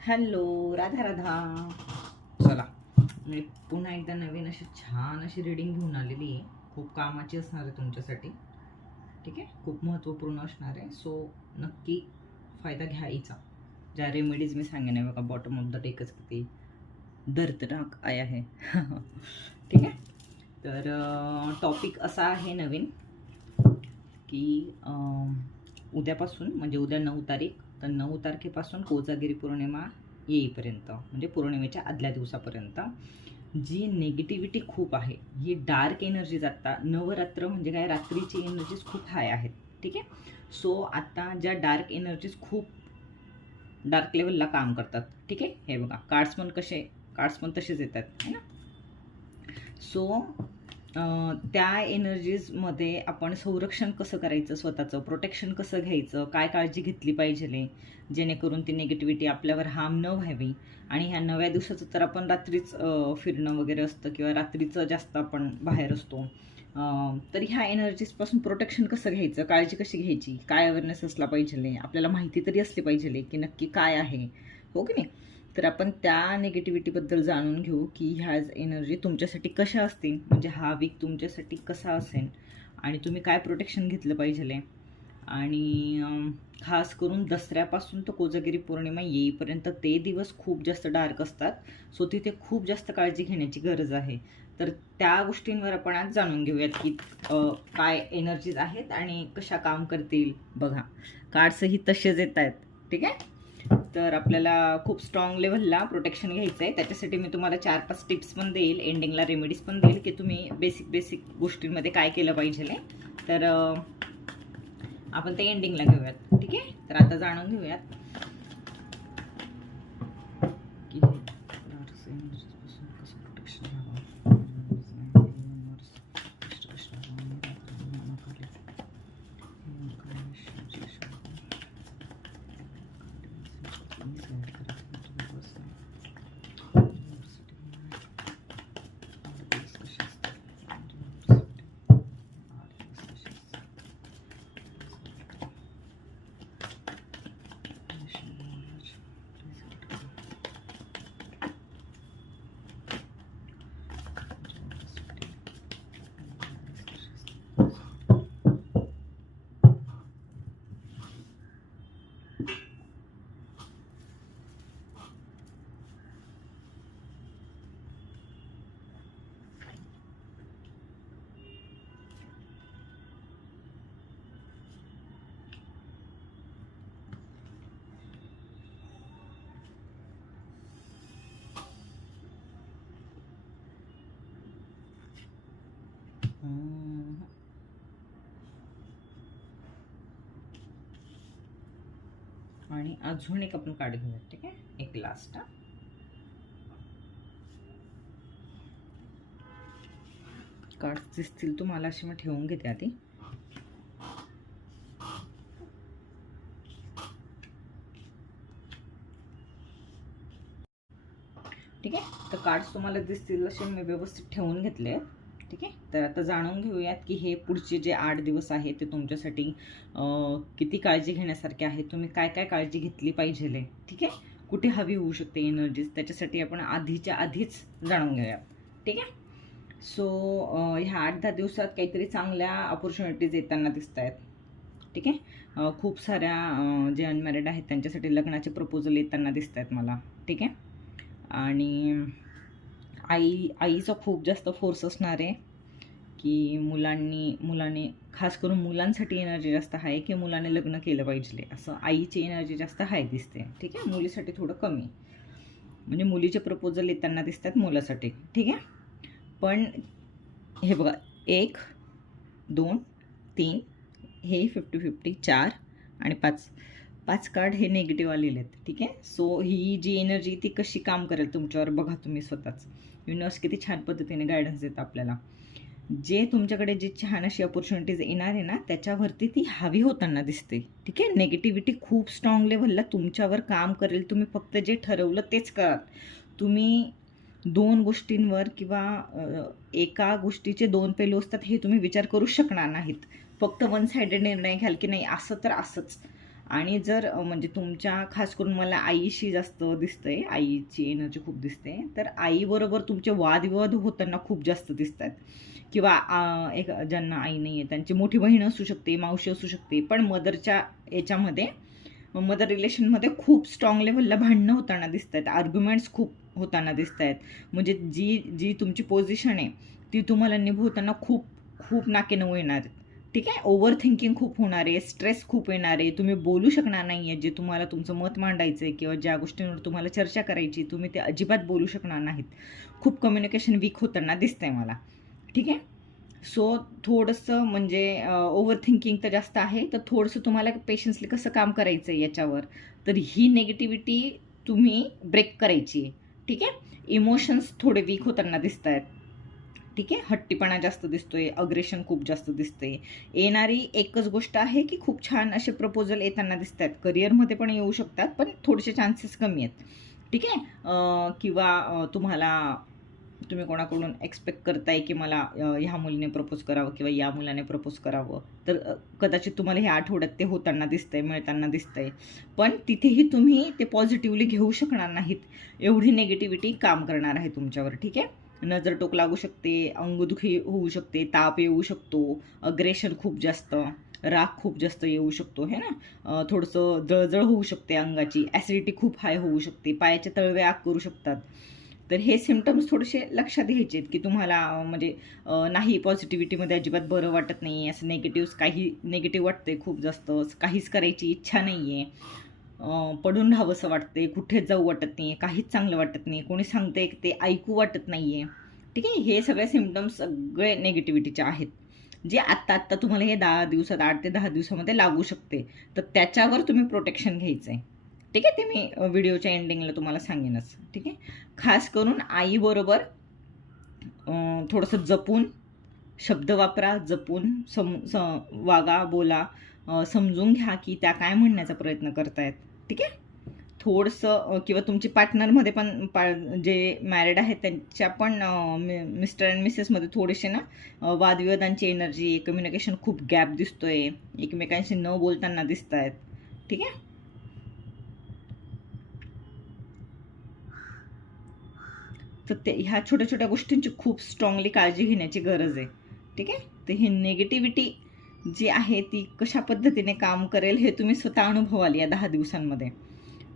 Hello, Radha Radha. चला, मी पुन्हा एकदा नवीन अशी छान अशी रीडिंग घेऊन आलेली आहे. खूप कामाची असणार आहे तुमच्यासाठी. ठीक आहे, खूप महत्त्वपूर्ण असणार आहे. सो नक्की फायदा घ्यायचा. ज्या रेमेडीज मी सांगेन आहे बघा, बॉटम ऑफ द डेकच किती दर्दनाक आया आहे. ठीक आहे, तर टॉपिक असा आहे नवीन की उद्यापासून म्हणजे उद्या 9 तारीख, तर 9 तारखेपासून कोजागिरी पौर्णिमा येईपर्यंत म्हणजे पौर्णिमेच्या आदल्या दिवसापर्यंत जी निगेटिव्हिटी खूप आहे, ही डार्क एनर्जीज आत्ता नवरात्र म्हणजे काय, रात्रीची एनर्जीज खूप हाय आहेत. ठीक आहे, सो आता ज्या डार्क एनर्जीज खूप डार्क लेवलला काम करतात. ठीक आहे, हे बघा कार्ड्स पण तसेच येतात है ना. सो त्या एनर्जीजमध्ये आपण संरक्षण कसं करायचं, स्वतःचं प्रोटेक्शन कसं घ्यायचं, काय काळजी घेतली पाहिजे जेणेकरून ती निगेटिव्हिटी आपल्यावर हार्म न व्हावी. आणि ह्या नव्या दिवसाचं तर आपण रात्रीच फिरणं वगैरे असतं किंवा रात्रीचं जास्त आपण बाहेर असतो. तर ह्या एनर्जीजपासून प्रोटेक्शन कसं घ्यायचं, काळजी कशी घ्यायची, काय अवेअरनेस असला पाहिजे, आपल्याला माहिती तरी असली पाहिजे की नक्की काय आहे, हो की नाही. तर आपण त्या निगेटिव्हिटीबद्दल जाणून घेऊ की ह्या एनर्जी तुमच्यासाठी कशा असतील, म्हणजे हा वीक तुमच्यासाठी कसा असेल आणि तुम्ही काय प्रोटेक्शन घेतलं पाहिजे. आणि खास करून दसऱ्यापासून तर कोजागिरी पौर्णिमा येईपर्यंत ते दिवस खूप जास्त डार्क असतात. सो तिथे खूप जास्त काळजी घेण्याची गरज आहे. तर त्या गोष्टींवर आपण आज जाणून घेऊयात की काय एनर्जीज आहेत आणि कशा काम करतील. बघा, कार्ड्सही तसेच येत आहेत. ठीक आहे, तर आपल्याला खूप स्ट्रॉंग लेवलला प्रोटेक्शन घ्यायचं आहे. त्याच्यासाठी मी तुम्हाला 4-5 टिप्स पण देईल, एंडिंगला रेमेडीज पण देईल की तुम्ही बेसिक गोष्टींमध्ये काय केलं पाहिजे. तर आपण ते एंडिंगला घेऊयात. ठीक आहे, तर आता जाणून घेऊयात की कसं प्रोटेक्शन घ्यावं. आणि अजून एक आपण कार्ड घेऊयात. ठीक आहे, एक लास्ट. कार्ड दिसतील तुम्हाला अशी मी ठेवून घेते आधी. ठीक आहे, तर कार्ड्स तुम्हाला दिसतील असे मी व्यवस्थित ठेवून घेतले. ठीक आहे, तर आता जाणून घेऊयात की हे पुढचे जे 8 दिवस आहेत ते तुमच्यासाठी किती काळजी घेण्यासारखे आहेत, तुम्ही काय काय काळजी घेतली पाहिजे. ठीक आहे, कुठे हवी होऊ शकते एनर्जीज, त्याच्यासाठी आपण आधीच्या आधीच जाणून घेऊयात. ठीक आहे, सो ह्या 8-10 दिवसात काहीतरी चांगल्या ऑपॉर्च्युनिटीज येताना दिसत आहेत. ठीक आहे, खूप साऱ्या जे अनमॅरिड आहेत त्यांच्यासाठी लग्नाचे प्रपोजल येताना दिसत आहेत मला. ठीक आहे, आणि आईचा खूप जास्त फोर्स असणार आहे की मुलाने खास करून मुलांसाठी एनर्जी जास्त आहे की मुलाने लग्न केलं पाहिजे, असं आईची एनर्जी जास्त हाय दिसते. ठीक आहे, मुलीसाठी थोडं कमी, म्हणजे मुलीचे प्रपोजल येताना दिसतात मुलासाठी. ठीक आहे, पण हे बघा, 1, 2, 3 हे 50-50, 4 आणि 5 कार्ड हे निगेटिव्ह आलेले आहेत. ठीक आहे, सो ही जी एनर्जी ती कशी काम करेल तुमच्यावर बघा तुम्ही स्वतःच. युनिवर्स किती छान पद्धतीने गायडन्स देतं आपल्याला. जे तुमच्याकडे जे छान अशी अपॉर्च्युनिटीज येणार आहे ना, त्याच्यावरती ती हवी होताना दिसते. ठीक आहे, निगेटिव्हिटी खूप स्ट्रॉंग लेवलला तुमच्यावर काम करेल. तुम्ही फक्त जे ठरवलं तेच करा. तुम्ही 2 गोष्टींवर किंवा एका गोष्टीचे 2 पैलू असतात हे तुम्ही विचार करू शकणार नाहीत. फक्त वन साइडेड निर्णय घ्याल की नाही असं तर असंच, आणि जर म्हणजे तुमच्या खास करून मला आईशी जास्त दिसतंय, आईची एनर्जी खूप दिसते, तर आईबरोबर तुमचे वादविवाद होताना खूप जास्त दिसत आहेत. किंवा एक ज्यांना आई नाही आहे त्यांची मोठी बहीण असू शकते, मावशी असू शकते, पण मदरच्या याच्यामध्ये मदर रिलेशनमध्ये खूप स्ट्रॉंग लेवलला भांडणं होताना दिसत आहेत, आर्ग्युमेंट्स खूप होताना दिसत आहेत. म्हणजे जी जी तुमची पोझिशन आहे ती तुम्हाला निभवताना खूप खूप नाकेनऊ येणार आहेत. ठीक आहे, ओव्हर थिंकिंग खूप होणार आहे, स्ट्रेस खूप येणार आहे, तुम्ही बोलू शकणार नाही आहे, जे तुम्हाला तुमचं मत मांडायचं आहे किंवा ज्या गोष्टींवर तुम्हाला चर्चा करायची तुम्ही ते अजिबात बोलू शकणार नाहीत. खूप कम्युनिकेशन वीक होताना दिसतंय मला. ठीक आहे, सो थोडंसं म्हणजे ओव्हर थिंकिंग तर जास्त आहे, तर थोडंसं तुम्हाला पेशन्सली कसं काम करायचं आहे याच्यावर. तर ही नेगेटिव्हिटी तुम्ही ब्रेक करायची आहे. ठीक आहे, इमोशन्स थोडे वीक होताना दिसत आहेत. ठीक आहे, हट्टीपणा जास्त दिसतोय, अग्रेशन खूप जास्त दिसते. येणारी एकच गोष्ट आहे की खूप छान असे प्रपोजल येताना दिसत आहेत. करिअरमध्ये पण येऊ शकतात, पण थोडेसे चान्सेस कमी आहेत. ठीक आहे, किंवा तुम्ही कोणाकडून एक्सपेक्ट करताय की मला ह्या मुलीने प्रपोज करावं किंवा या मुलाने प्रपोज करावं, तर कदाचित तुम्हाला ह्या आठवड्यात ते होताना दिसतंय, मिळताना दिसतंय. पण तिथेही तुम्ही ते पॉझिटिव्हली घेऊ शकणार नाहीत, एवढी नेगेटिव्हिटी काम करणार आहे तुमच्यावर. ठीक आहे, नजर टोक लागू शकते, अंगदुखी होऊ शकते, ताप येऊ शकतो, अग्रेशन खूप जास्त, राग खूप जास्त येऊ शकतो है ना, थोडंसं जळजळ होऊ शकते अंगाची, ॲसिडिटी खूप हाय होऊ शकते, पायाचे तळवे आग करू शकतात. तर हे सिम्पटम्स थोडेसे लक्षात घ्यायचे आहेत की तुम्हाला म्हणजे नाही पॉझिटिव्हिटीमध्ये अजिबात बरं वाटत नाही आहे, असं काही नेगेटिव्ह वाटते खूप जास्त, काहीच करायची इच्छा नाही आहे, पडून राहावंसं वाटते, कुठेच जाऊ वाटत नाही आहे, काहीच चांगलं वाटत नाही, कोणी सांगते ते ऐकू वाटत नाही आहे. ठीक आहे, हे सगळे सिम्पटम्स सगळे नेगेटिव्हिटीचे आहेत, जे आत्ता तुम्हाला हे 10 दिवसात 8 ते 10 दिवसामध्ये लागू शकते. तर त्याच्यावर तुम्ही प्रोटेक्शन घ्यायचं आहे. ठीक आहे, ते मी व्हिडिओच्या एंडिंगला तुम्हाला सांगेनच. ठीक आहे, खास करून आईबरोबर थोडंसं जपून शब्द वापरा, जपून वागा, बोला, समजून घ्या की त्या काय म्हणण्याचा प्रयत्न करतायत. ठीक आहे, थोडंसं किंवा तुमची पार्टनरमध्ये पण जे मॅरिड आहेत त्यांच्या पण मिस्टर अँड मिसेसमध्ये थोडेसे ना वादविवादांची एनर्जी, कम्युनिकेशन खूप गॅप दिसतोय, एकमेकांशी न बोलताना दिसत आहेत. ठीक आहे, तर ह्या छोट्या छोट्या गोष्टींची खूप स्ट्रॉंगली काळजी घेण्याची गरज आहे. ठीक आहे, तर ही निगेटिव्हिटी जी आहे ती कशा पद्धतीने काम करेल हे तुम्ही स्वतः अनुभवाल या 10 दिवसांमध्ये.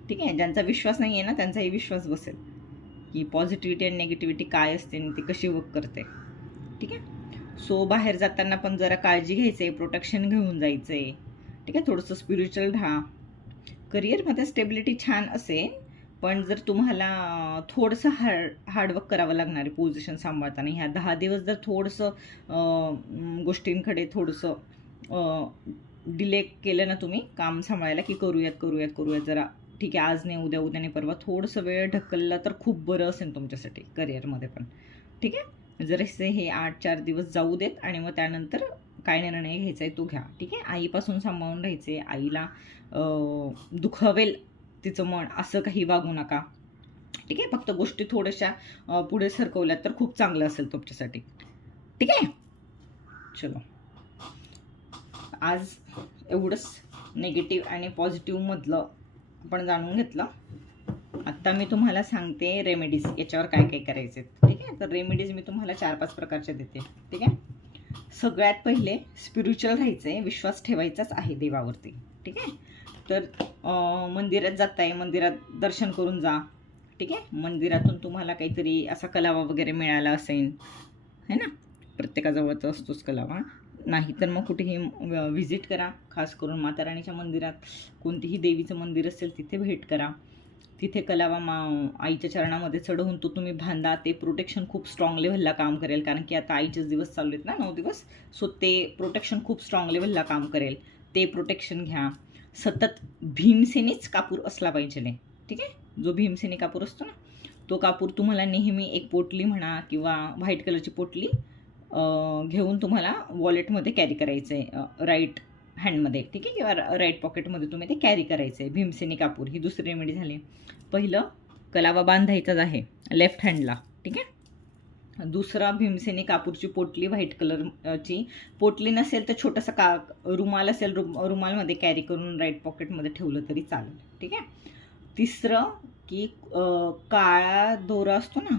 ठीक आहे, ज्यांचा विश्वास नाही आहे ना त्यांचाही विश्वास बसेल की पॉझिटिव्हिटी आणि निगेटिव्हिटी काय असते आणि ती कशी वर्क करते. ठीक आहे, सो बाहेर जाताना पण जरा काळजी घ्यायचं आहे, प्रोटेक्शन घेऊन जायचं आहे. ठीक आहे, थोडंसं स्पिरिच्युअल राहा. करिअरमध्ये स्टेबिलिटी छान असेल, पण जर तुम्हाला थोडंसं हार्डवर्क करावं लागणार आहे पोझिशन सांभाळताना. ह्या 10 दिवस जर थोडंसं गोष्टींकडे थोडंसं डिले केलं ना तुम्ही काम सांभाळायला की करूयात जरा, ठीक आहे आज नाही उद्या नाही परवा, थोडंसं वेळ ढकलला तर खूप बरं असेल तुमच्यासाठी करिअरमध्ये पण. ठीक आहे, जरासे हे 8-4 दिवस जाऊ देत आणि मग त्यानंतर काय निर्णय घ्यायचा आहे तो घ्या. ठीक आहे, आईपासून सांभाळून राहायचे, आईला दुखावेल तिचं मन असं काही वागू नका. ठीक आहे, फक्त गोष्टी थोड्याशा पुढे सरकवल्यात तर खूप चांगलं असेल तुमच्यासाठी. ठीक आहे, चलो आज एवढंच निगेटिव्ह आणि पॉझिटिव्हमधलं आपण जाणून घेतलं. आत्ता मी तुम्हाला सांगते रेमेडीज, याच्यावर काय काय करायचे. ठीक आहे, तर रेमेडीज मी तुम्हाला 4-5 प्रकारच्या देते. ठीक आहे, सगळ्यात पहिले स्पिरिच्युअल राहायचं आहे, विश्वास ठेवायचाच आहे देवावरती. ठीक आहे, तर मंदिरात जाताय, मंदिरात दर्शन करून जा. ठीक आहे, मंदिरातून तुम्हाला काहीतरी असा कलावा वगैरे मिळाला असेल है ना, प्रत्येकाजवळच असतोच कलावा, नाही तर मग कुठेही व्हिजिट करा. खास करून माता राणीच्या मंदिरात, कोणतीही देवीचं मंदिर असेल तिथे भेट करा. तिथे कलावा आईच्या चरणामध्ये चढवून तो तुम्ही बांधा. ते प्रोटेक्शन खूप स्ट्रॉंग लेव्हलला काम करेल, कारण की आता आईचेच दिवस चालू आहेत ना 9 दिवस, सो ते प्रोटेक्शन खूप स्ट्रॉंग लेव्हलला काम करेल. ते प्रोटेक्शन घ्या. सतत भीमसेनीच कापूर असला पाहिजे. ठीक आहे, जो भीमसेनी कापूर असतो ना तो कापूर तुम्हाला नेहमी एक पोटली म्हणा किंवा व्हाईट कलरची पोटली घेऊन तुम्हाला वॉलेटमध्ये कॅरी करायचं आहे, राईट हँडमध्ये. ठीक आहे, किंवा राईट पॉकेटमध्ये तुम्ही ते कॅरी करायचं आहे भीमसेनी कापूर. ही दुसरी रेमेडी झाली. पहिलं कलावा बांधायचाच आहे लेफ्ट हँडला. ठीक आहे, दुसरा भीमसेनी कापूरची पोटली, व्हाईट कलरची. पोटली नसेल तर छोटासा रुमाल असेल, रुमालमध्ये कॅरी करून राईट पॉकेटमध्ये ठेवलं तरी चालेल. ठीक आहे. तिसरं की काळा दोरा असतो ना,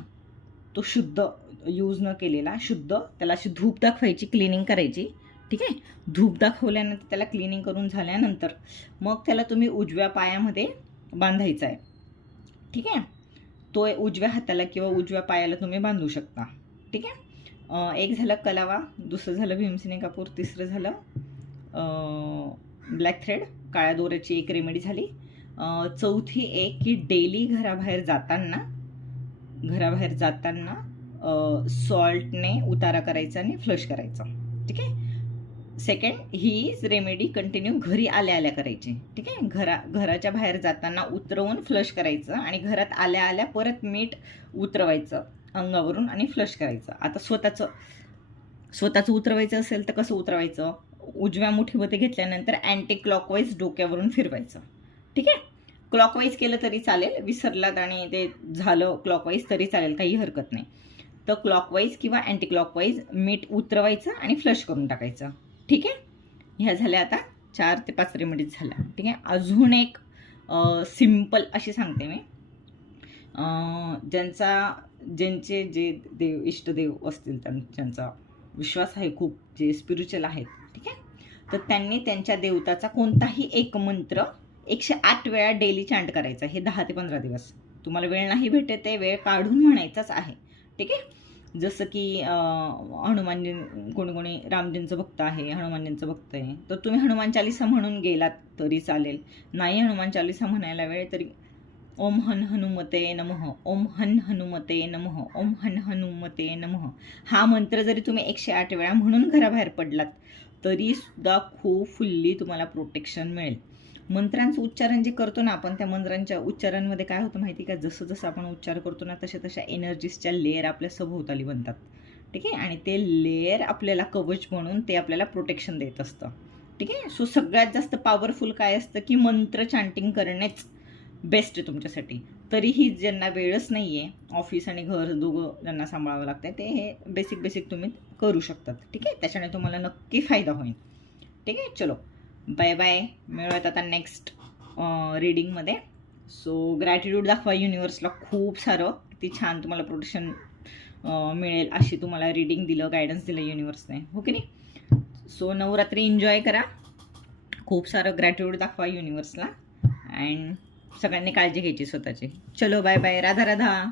तो शुद्ध, यूज न केलेला, शुद्ध, त्याला अशी धूप दाखवायची, क्लिनिंग करायची. ठीक आहे. धूप दाखवल्यानंतर त्याला क्लिनिंग करून झाल्यानंतर मग त्याला तुम्ही उजव्या पायामध्ये बांधायचा आहे. ठीक आहे. तो उजव्या हाताला किंवा उजव्या पायाला तुम्ही बांधू शकता. ठीक आहे. एक झालं कलावा, दुसरं झालं भीमसेनी कापूर, तिसरं झालं ब्लॅक थ्रेड, काळ्या दोऱ्याची एक रेमेडी झाली. चौथी एक की डेली घराबाहेर जाताना सॉल्टने उतारा करायचा आणि फ्लश करायचा. ठीक आहे. सेकंड, ही रेमेडी कंटिन्यू घरी आल्या करायची. ठीक आहे. घराच्या बाहेर जाताना उतरवून फ्लश करायचं आणि घरात आल्या परत मीठ उतरवायचं अंगावरून आणि फ्लश करायचं. आता स्वतःचं उतरवायचं असेल तर कसं उतरवायचं? उजव्या मुठीमध्ये घेतल्यानंतर अँटी क्लॉकवाईज डोक्यावरून फिरवायचं. ठीक आहे. क्लॉकवाईज केलं तरी चालेल, विसरलात आणि ते झालं क्लॉकवाईज तरी चालेल, काही हरकत नाही. तर क्लॉकवाईज किंवा अँटी क्लॉकवाईज मीठ उतरवायचं आणि फ्लश करून टाकायचं. ठीक आहे. ह्या झाल्या आता 4 ते 5 रेमेडीज झाल्या. ठीक आहे. अजून एक सिम्पल अशी सांगते मी, ज्यांचे जे देव इष्टदेव असतील, ज्यांचा विश्वास आहे खूप, जे स्पिरिच्युअल आहेत. ठीक आहे. तर त्यांनी त्यांच्या देवताचा कोणताही एक मंत्र 108 वेळा डेली चॅन्ट करायचा. हे 10 ते 15 दिवस. तुम्हाला वेळ नाही भेटत आहे, वेळ काढून म्हणायचाच आहे. ठीक आहे. जसं की हनुमानजी, कोणी रामजींचं भक्त आहे, हनुमानजींचं भक्त आहे, तर तुम्ही हनुमान चालीसा म्हणून गेलात तरी चालेल. नाही हनुमान चालीसा म्हणायला वेळ तरी ओम हन हनुमते नमः, ओम हन हनुमते नमः, ओम हन हनुमते नमः हा मंत्र जरी तुम्ही 108 वेळा म्हणून घराबाहेर पडलात तरी सुद्धा खूप फुल्ली तुम्हाला प्रोटेक्शन मिळेल. मंत्रांचं उच्चारण जे करतो ना आपण, त्या मंत्रांच्या उच्चारांमध्ये काय होतं माहिती का? जसं जसं आपण उच्चार करतो ना, तशा एनर्जीजच्या लेअर आपल्या सभोवताली बनतात. ठीक आहे. आणि ते लेअर आपल्याला कवच म्हणून ते आपल्याला प्रोटेक्शन देत असतं. ठीक आहे. सो सगळ्यात जास्त पॉवरफुल काय असतं की मंत्र चॅन्टिंग करणेच बेस्ट आहे तुमच्यासाठी. तरीही ज्यांना वेळच नाही आहे, ऑफिस आणि घर दोघं ज्यांना सांभाळावं लागतं, ते हे बेसिक तुम्ही करू शकतात. ठीक आहे. त्याच्याने तुम्हाला नक्की फायदा होईल. ठीक आहे. चलो बाय बाय. मिळूयात आता नेक्स्ट रीडिंगमध्ये. सो ग्रॅटिट्यूड दाखवा युनिवर्सला खूप सारं, किती छान तुम्हाला प्रोटेक्शन मिळेल अशी तुम्हाला रीडिंग दिलं, गायडन्स दिलं युनिवर्सने, हो की नाही? सो नवरात्री एन्जॉय करा, खूप सारं ग्रॅटिट्यूड दाखवा युनिवर्सला, अँड सगळ्यांनी काळजी घ्यायची स्वतःची. चलो बाय बाय. राधा राधा.